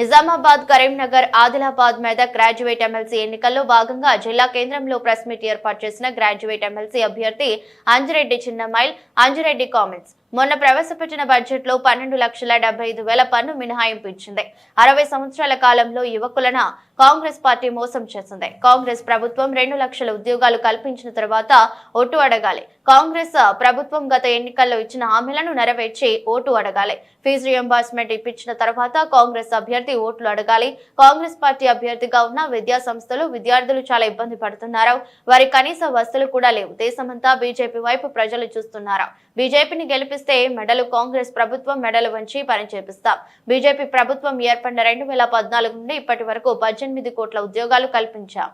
Nizamabad, Karimnagar, Adilabad, Medak graduate MLC ఎన్నికల్లో భాగంగా జిల్లా కేంద్రంలో ప్రెస్ మీట్ ఏర్పాటు చేసిన గ్రాడ్యుయేట్ ఎమ్మెల్సీ అభ్యర్థి అంజిరెడ్డి చిన్నమైల్. అంజిరెడ్డి కామెంట్స్: మొన్న ప్రవేశపెట్టిన బడ్జెట్ లో 12,75,000 పన్ను మినహాయింపు ఇచ్చింది. 60 సంవత్సరాల కాలంలో యువకులను కాంగ్రెస్ పార్టీ మోసం చేసింది. కాంగ్రెస్ ప్రభుత్వం 2 లక్షల ఉద్యోగాలు కల్పించిన తర్వాత ఓటు అడగాలి. కాంగ్రెస్ ప్రభుత్వం గత ఎన్నికల్లో ఇచ్చిన హామీలను నెరవేర్చి ఓటు అడగాలి. ఫీజు రియంబర్స్మెంట్ ఇప్పించిన తర్వాత కాంగ్రెస్ అభ్యర్థి ఓట్లు అడగాలి. కాంగ్రెస్ పార్టీ అభ్యర్థిగా ఉన్న విద్యా సంస్థలు, విద్యార్థులు చాలా ఇబ్బంది పడుతున్నారు. వారి కనీస వసతులు కూడా లేవు. దేశమంతా బీజేపీ వైపు ప్రజలు చూస్తున్నారు. బీజేపీని గెలిపిస్తే మెడలు కాంగ్రెస్ ప్రభుత్వం మెడలు వంచి పని చేపిస్తాం. బీజేపీ ప్రభుత్వం ఏర్పడిన 2014 నుండి ఇప్పటి వరకు 18 కోట్ల ఉద్యోగాలు కల్పించాం.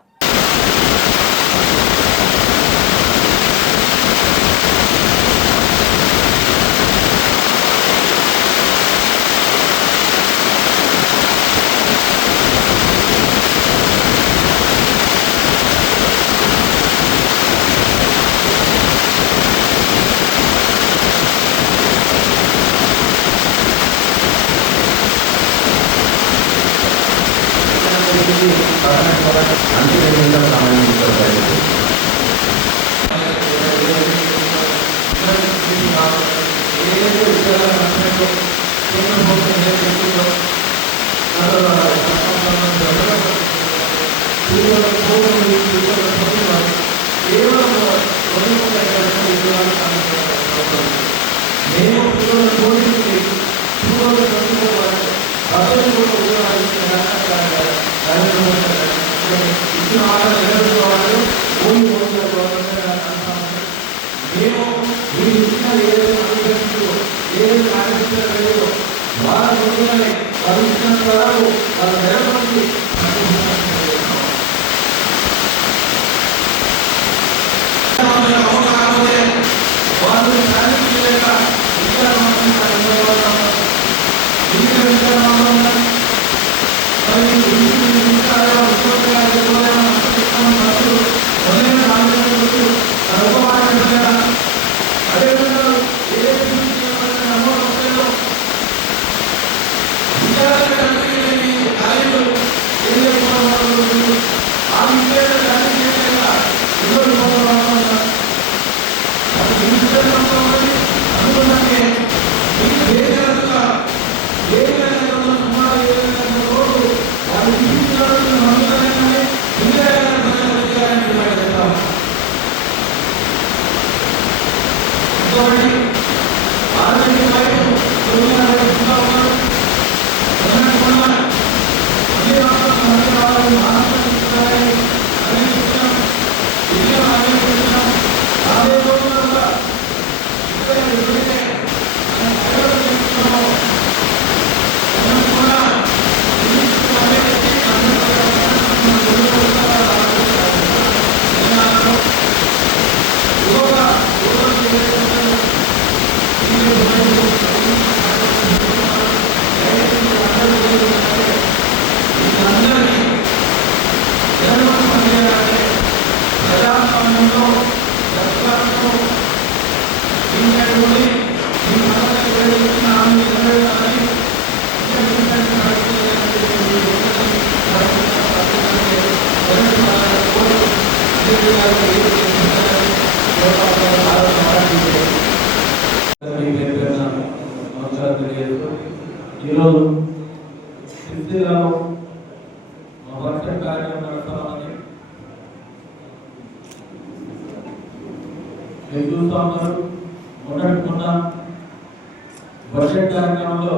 బడ్జెట్ కార్యక్రమంలో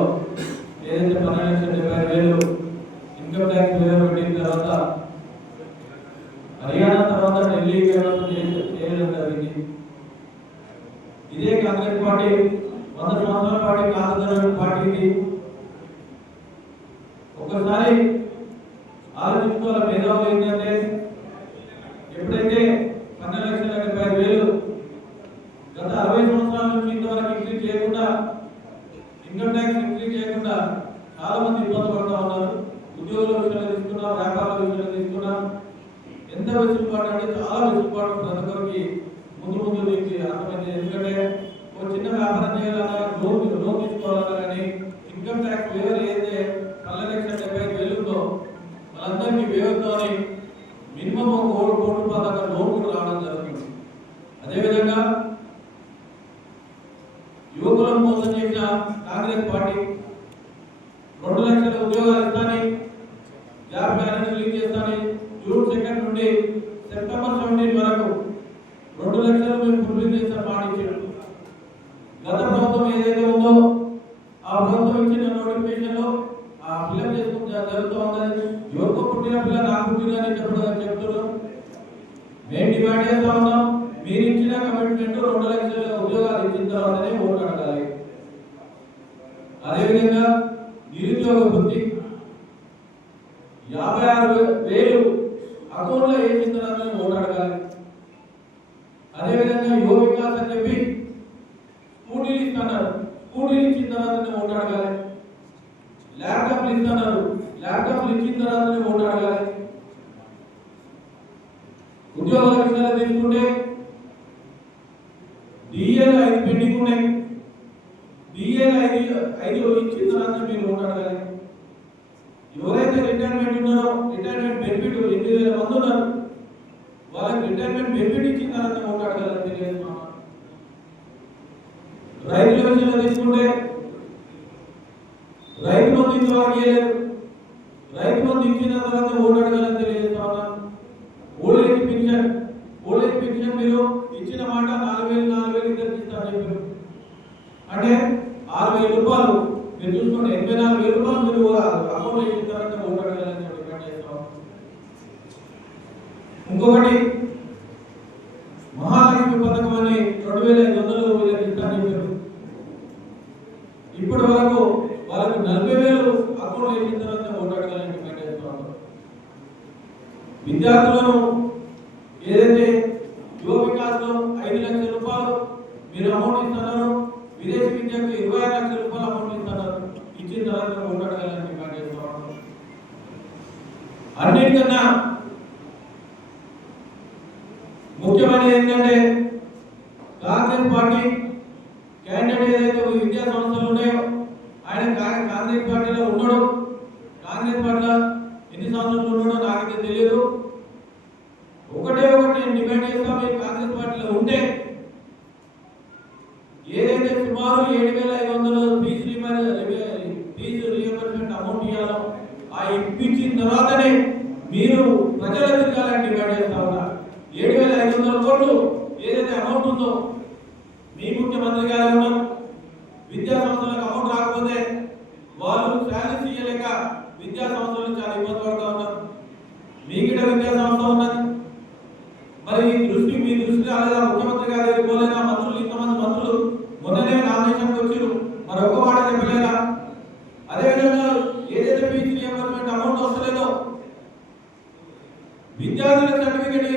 ఏదైతే 12,75,000 ఇన్కమ్ ట్యాక్స్ పెట్టిన తర్వాత హర్యానా తర్వాత ఢిల్లీ చేయడం జరిగింది. ఇదే కాంగ్రెస్ పార్టీ 100 సంవత్సరాల పార్టీ కాదు పార్టీకి ఒకసారి ఆలోచించుకోవాలి. మేధావులు ఏంటంటే ఎప్పుడైతే 12,75,000 గత 60 సంవత్సరాల నుంచి ఇంతవరకు ఇంక్రీజ్ చేయకుండా, ఇన్కమ్ ట్యాక్స్ ఇంక్రీజ్ చేయకుండా చాలా మంది ఇబ్బంది పడుతూ ఉన్నారు. ఉద్యోగుల విషయంలో తీసుకున్నా, వ్యాపారాల విషయంలో తీసుకున్నా ఎంత వెసులుబాటు అంటే చాలా వెసులుబాటు ప్రతి ఒక్కరికి ముందు నుంచి అర్థమైంది. ఎందుకంటే ఒక చిన్న వ్యాపారం చేయాలన్నా, లోన్ తీసుకోవాలన్నా కానీ ఇన్కమ్ ట్యాక్స్ వేరే ఏదైతే 12,75,000 ఉందో వాళ్ళందరికీ వ్యవస్థని మినిమం 1 కోటి రూపాయల దాకా లోన్ కూడా రావడం జరుగుతుంది. అదేవిధంగా యువకులను మోసం చేసిన కాంగ్రెస్ పార్టీ 2 లక్షల ఉద్యోగాలు ఇస్తానని జాబ్ క్యాలెండర్ రిలీజ్ చేస్తానని జూన్ 2 నుండి సెప్టెంబర్ 17 వరకు 2 లక్షలు మేము ఫుల్ఫిల్ చేస్తాం మాటించారు. గత ప్రభుత్వం ఏదైతే ఉందో ఆ ప్రభుత్వం ఇచ్చిన నోటిఫికేషన్ లో ఫిల్అప్ చేసుకుంటే జరుగుతూ ఉన్నది. యువకు పుట్టిన పిల్ల నాకు పుట్టినని చెప్తున్నారు. మేము డిమాండ్ చేస్తా ఉన్నాం, మీరు ఇచ్చిన కమిట్మెంట్ 2 లక్షల ఉద్యోగాలు ఇచ్చిన తర్వాతనే ఓటు అడగాలి. అదేవిధంగా నిరుద్యోగ వృత్తి 56,000 అకౌంట్లో వేసిన తర్వాతనే ఓటు అడగాలి. అదేవిధంగా యువ వికాస్ అని చెప్పి స్కూటీలు ఇస్తున్నారు, స్కూటీలు ఇచ్చిన తర్వాతనే ఓటు అడగాలి. ల్యాప్టాప్లు ఇస్తున్నారు, ల్యాప్టాప్లు ఇచ్చిన తర్వాతనే ఓటు అడగాలి. ఉద్యోగాల విషయాలు తీసుకుంటే డిఏలు 5 పెండింగ్ ఉన్నాయి. డిఏలు 5 ఇచ్చిన తర్వాత మీరు ఓటు అడగాలి. ఎవరైతే రిటైర్మెంట్ ఉన్నారో రిటైర్మెంట్ బెనిఫిట్ 8,000 మంది ఉన్నారు, వాళ్ళకి రిటైర్మెంట్ బెనిఫిట్ ఇచ్చిన తర్వాత ఓటు అడగాలని తెలియజేస్తున్నాం. రైతుల విషయంలో తీసుకుంటే రైతు బంధు ఇంతవరకు ఇవ్వలేదు, రైతు బంధు ఇచ్చిన తర్వాత ఓటు అడగాలని తెలియజేస్తా ఉన్నాం. ఓల్డ్ ఏజ్ పెన్షన్ మీరు ఇచ్చిన మాట 4,000 ఇద్దరికి ఇస్తారని చెప్పారు. అంటే 6,000 రూపాయలు మీరు చూసుకోండి, 84,000 రూపాయలు మీరు అకౌంట్లో ఇచ్చిన తర్వాత ఓటు అడగాలని డిమాండ్ చేస్తాం. ఇంకొకటి మహాలక్ష్మి పథకం అని 2,500 వీళ్ళకి ఇస్తారని చెప్పారు. ఇప్పటి వరకు వాళ్ళకి 40,000 అకౌంట్లో ఇచ్చిన తర్వాత ఓటు అడగాలని డిమాండ్ చేస్తాం. విద్యార్థులను ఏదైతే యువ వికాస్ లో 5 లక్షల రూపాయలు మీరు అమౌంట్ ఇస్తున్నారు, విదేశీ విద్యకు 26 లక్షల రూపాయలు అమౌంట్ ఇస్తున్నారు, ఇచ్చిన తర్వాత ఓటు అడగాలని డిమాండ్ చేస్తున్నాం. అన్నిటికన్నా ముఖ్యమైనది ఏంటంటే కాంగ్రెస్ పార్టీ క్యాండిడేట్ ఏదైతే విద్యా సంస్థలు ఉన్నాయో ఆయన కాంగ్రెస్ పార్టీలో ఉన్నాడు. కాంగ్రెస్ పార్టీలో ఎన్ని సంవత్సరాలు ఉన్నాడో నాకైతే తెలియదు. ఒకటే నేను డిమాండ్ చేస్తాం, మీరు కాంగ్రెస్ పార్టీలో ఉంటే ఏదైతే సుమారు 7,500 ఫీజు రియంబర్స్మెంట్ అమౌంట్ ఇవ్వాలో ఆ ఇప్పించిన తర్వాతనే మీరు ప్రజల తిరగాలని డిమాండ్ చేస్తా ఉన్నా. 7,500 కోట్లు ఏదైతే అమౌంట్ ఉందో మీ ముఖ్యమంత్రి గారు ఉన్నారు, విద్యా సంస్థలకు అమౌంట్ రాకపోతే వాళ్ళు శాలరీస్ ఇవ్వలేక విద్యా సంస్థలు చాలా ఇబ్బంది పడుతూ ఉన్నారు. మీకిట విద్యా సంస్థ ఉన్నది, మరి మీ దృష్టి రాలేదా? ముఖ్యమంత్రి గారు పోలేదా? మంత్రులు ఇంతమంది మంత్రులు మొన్ననే నామినేషన్కి వచ్చారు, మరి ఒక్క మాట చెప్పలేదా? అదేవిధంగా ఏదైతే ఫీజు రియంబర్స్మెంట్ అమౌంట్ వస్తలేదో విద్యార్థుల సర్టిఫికేట్